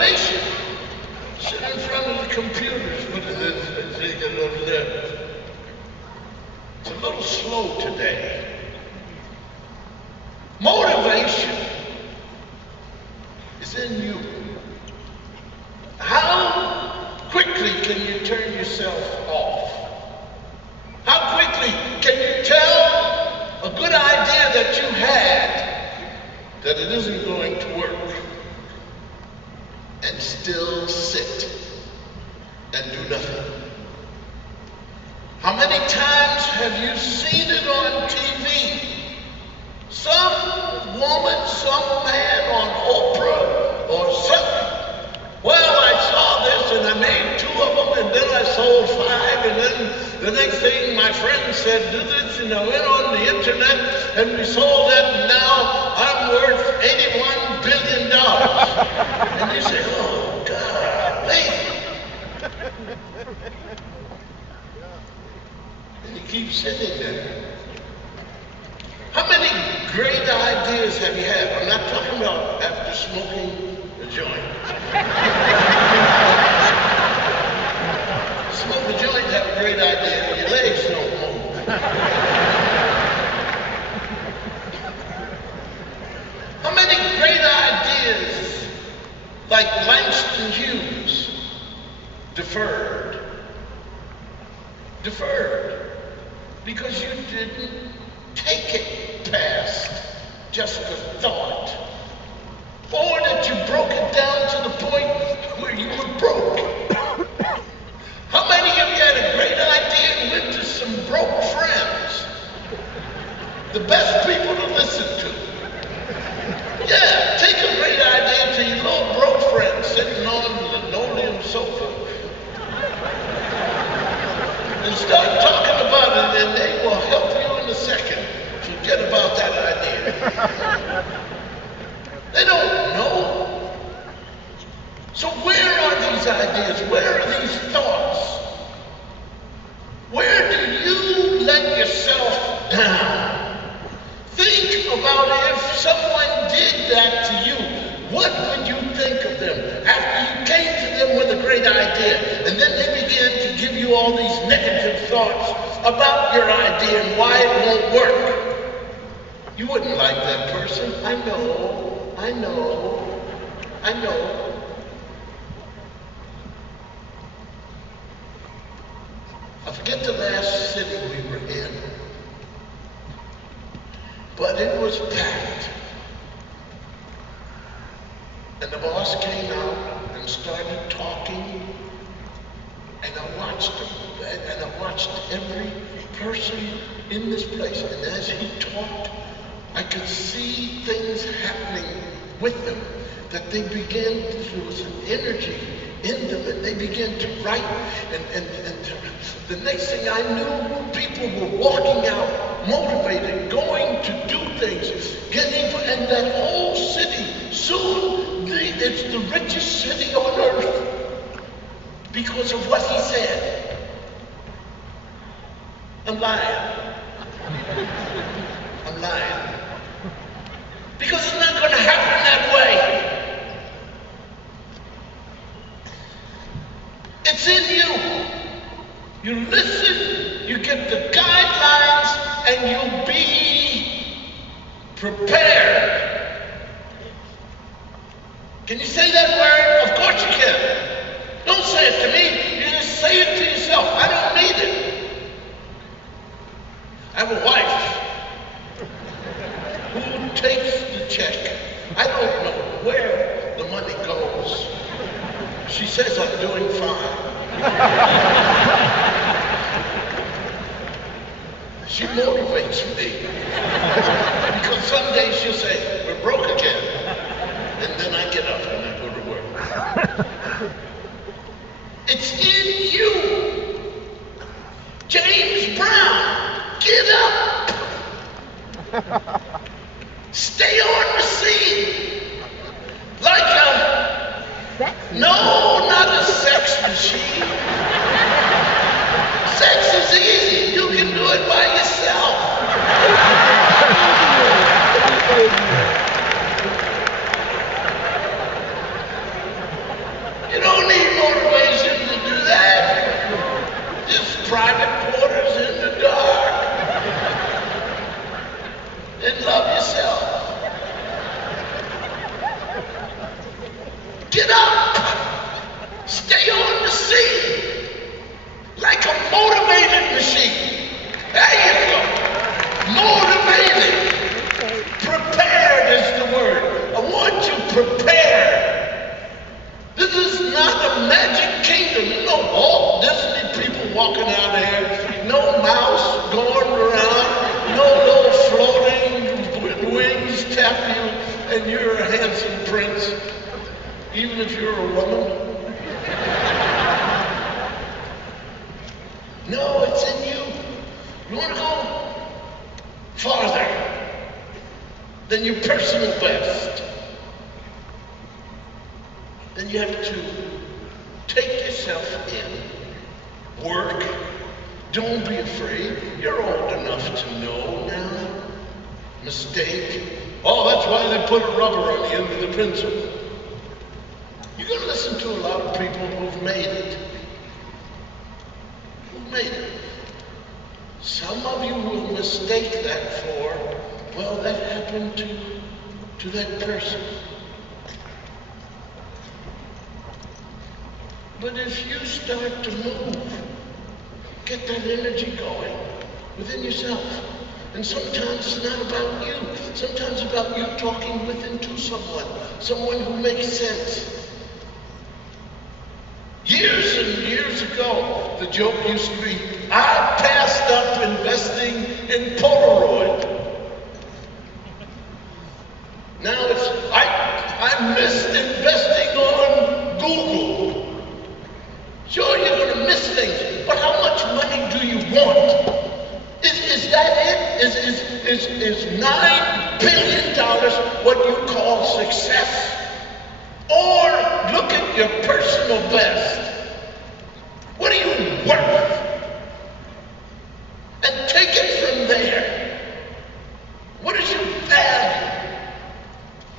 motivation. Sit in front of the computers. What is this? They get over there. It's a little slow today. Motivation is in you. How quickly can you turn yourself off? How quickly can you tell a good idea that you had that it isn't going to work and still sit and do nothing? How many times have you seen it on TV? Some woman, some man on Oprah or something. Well, I saw this and I made 2 of them and then I sold 5 and then the next thing my friend said, do this, and I went on the internet and we sold that and now I'm worth $81 billion. And you say, oh God, wait. And you keep sitting there. How many great ideas have you had? I'm not talking about after smoking a joint. Smoke a joint, have a great idea, your legs don't move. How many great ideas, like Langston Hughes, deferred? Deferred. Because you didn't take it past just a thought. Or that you broke it down to the point where you were broke. How many of you had a great idea and went to some broke friends? The best people to listen to. Yeah, take a great idea to your little broke friend sitting on the linoleum sofa. And start talking about it and they will help you in a second. Forget about that idea. They don't know. So where are these ideas? Where are these thoughts? Where do you let yourself down? Think about if someone did that to you. What would you think of them after you came to them with a great idea and then they began to give you all these negative thoughts about your idea and why it won't work? You wouldn't like that person. I know, I know, I know. I forget the last city we were in, but it was packed. And the boss came out and started talking, and I watched him, and I watched every person in this place. And as he talked, I could see things happening with them, that they began, there was an energy in them, and they began to write, and the next thing I knew, people were walking out, motivated, going to do things, getting, and that whole city, soon, it's the richest city on earth, because of what he said. I'm lying. I'm lying. Because it's not going to happen that way. It's in you. You listen, you get the guidelines, and you'll be prepared. Can you say that word? Of course you can. Don't say it to me. You just say it to yourself. I don't need it. I have a wife who takes the check. I don't know where the money goes. She says I'm doing fine. She motivates me. Because some days she'll say, we're broke again. And then I get up and I go to work. It's in you. James Brown, get up. Stay on the scene. Like a, no, not a sex machine. Sex is easy. You can do it by yourself. and you're a handsome prince, even if you're a woman. No, it's in you. You want to go farther than your personal best. Then you have to take yourself in, work. Don't be afraid. You're old enough to know now. Mistake. Oh, that's why they put a rubber on the end of the pencil. You're going to listen to a lot of people who've made it. Who've made it. Some of you will mistake that for, well, that happened to that person. But if you start to move, get that energy going within yourself. And sometimes it's not about you. Sometimes it's about you talking within to someone who makes sense. Years and years ago, the joke used to be, I passed up investing in Polaroid. Now it's, I missed investing on Google. Sure, you're going to miss things, but how much money do you want? Is that it? Is $9 billion what you call success? Or look at your personal best. What are you worth? And take it from there. What is your value?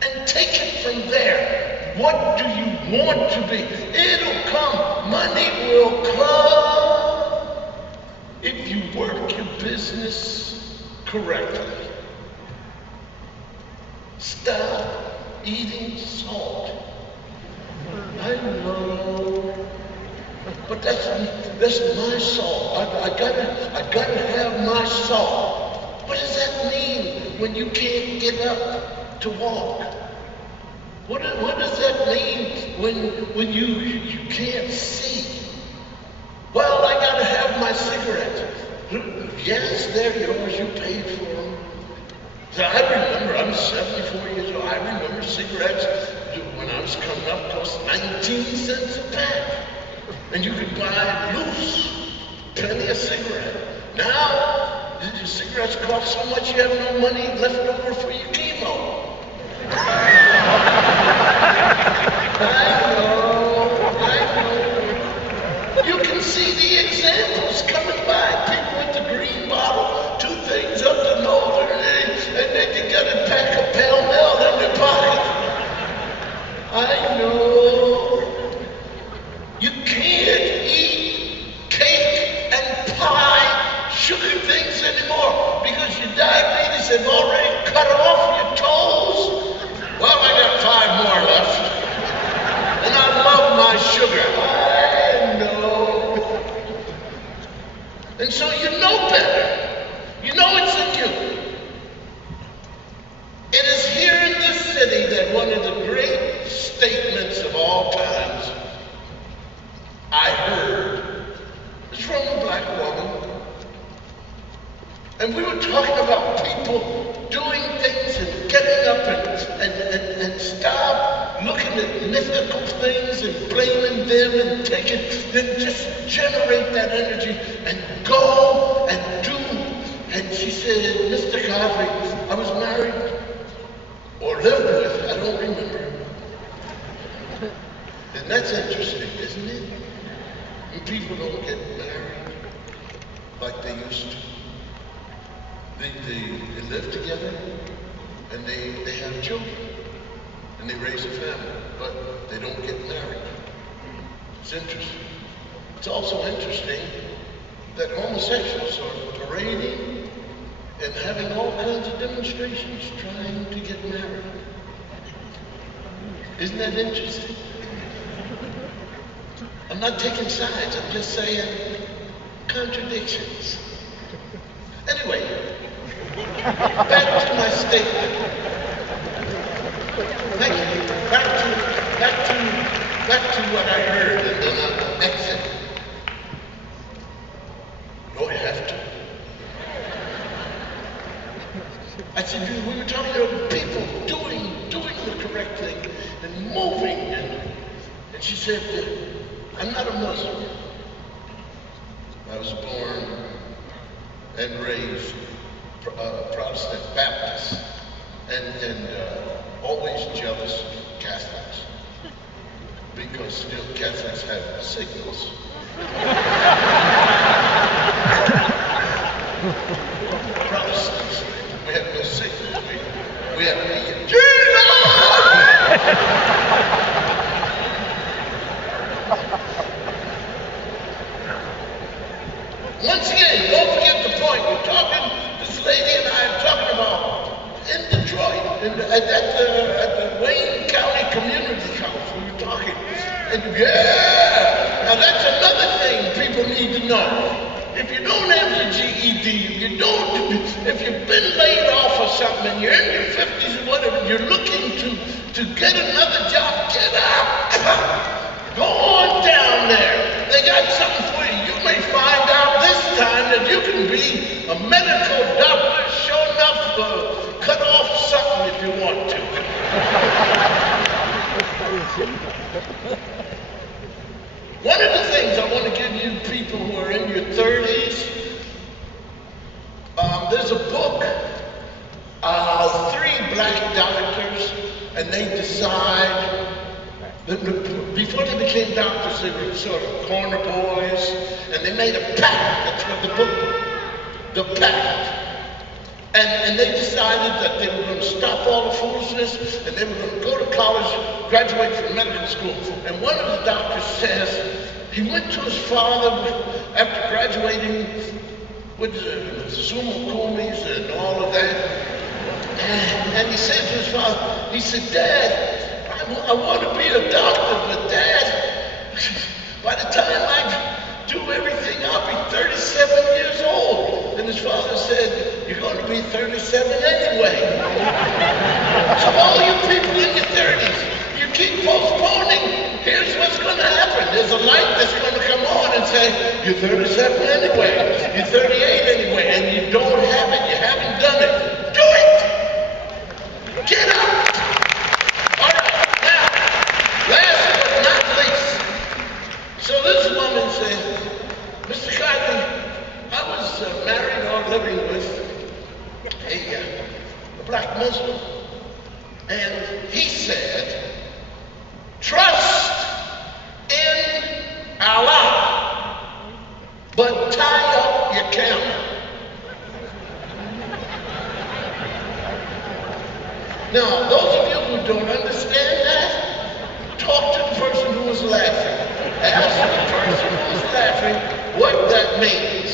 And take it from there. What do you want to be? It'll come. Money will come if you work your business correctly. Stop eating salt. I know, but that's my salt. I gotta have my salt. What does that mean when you can't get up to walk? What does that mean when you can't see? Well, I gotta have my cigarettes. Yes, they're yours. You paid for them. So I remember, I'm 74 years old. I remember cigarettes when I was coming up cost 19 cents a pack. And you could buy loose, plenty of cigarette. Now, the cigarettes cost so much you have no money left over for your chemo. I know. You can see the examples coming by. People with the green bottle, 2 things up the nose, and they got a pack of Pall Mall in their pocket. I know. You can't eat cake and pie, sugar things anymore because your diabetes have already cut off your toes. Well, I got 5 more left. And I love my sugar. I know. And so you know better. You know it's in you. It is here in this city that one of the great statements of all times I heard is from a black woman. And we were talking about people doing things and getting up and stop looking at mythical things and blaming them and then just generate that energy and go and do. And she said, Mr. Cosby, I was married or lived with, I don't remember. And that's interesting, isn't it? When people don't get married like they used to. They live together and they have children and they raise a family, but they don't get married. It's interesting. It's also interesting that homosexuals are parading and having all kinds of demonstrations trying to get married. Isn't that interesting? I'm not taking sides, I'm just saying contradictions. Anyway, back to my statement. Thank you. Back to what I heard, and then I'll exit. No, I have to. I said, we were talking about people doing And she said, I'm not a Muslim. I was born and raised Protestant Baptist and always jealous of Catholics because still Catholics have signals. Protestants, we have no signals. We have the Jesus! Once again, don't forget the point. We're talking, this lady and I are talking about in Detroit, at the Wayne County Community Council. We were talking. And yeah, now that's another thing people need to know. If you don't have your GED, if you've been laid off or something, and you're in your 50s or whatever, you're looking to get another job, get up. Go on down there. They got something for you. You may find out this time that you can be a medical doctor, sure enough, cut off something if you want to. One of the things I want to give you people who are in your 30s, there's a book, 3 black doctors, and they decide, before they became doctors, they were sort of corner boys, and they made a pact. That's what the book, the pact. And they decided that they were going to stop all the foolishness, and they were going to go to college, graduate from medical school. And one of the doctors says he went to his father after graduating with the summa cum and all of that. And he said to his father, he said, Dad, I want to be a doctor, but Dad, by the time I do everything, I'll be 37 years old. And his father said, you're going to be 37 anyway. So all you people in your 30s, you keep postponing, here's what's going to happen. There's a light that's going to come on and say, you're 37 anyway, you're 38 anyway, and you don't have it, you haven't done it. Do it! Get up! All right, now, last but not least. So this woman said, Mr. Cosby, I was married or living with a black Muslim, and he said, trust in Allah, but tie up your camel. Now, those of you who don't understand that, talk to the person who was laughing. Ask the person who was laughing what that means.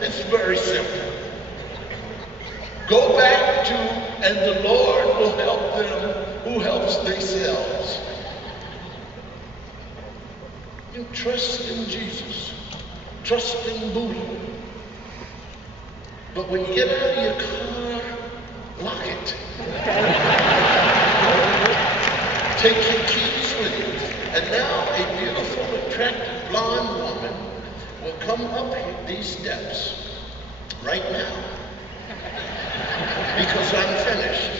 It's very simple. Go back to, and the Lord will help them who helps themselves. You trust in Jesus. Trust in Buddha. But when you get out of your car, lock it. Take your keys with you. And now a beautiful, attractive blonde woman will come up these steps right now because I'm finished.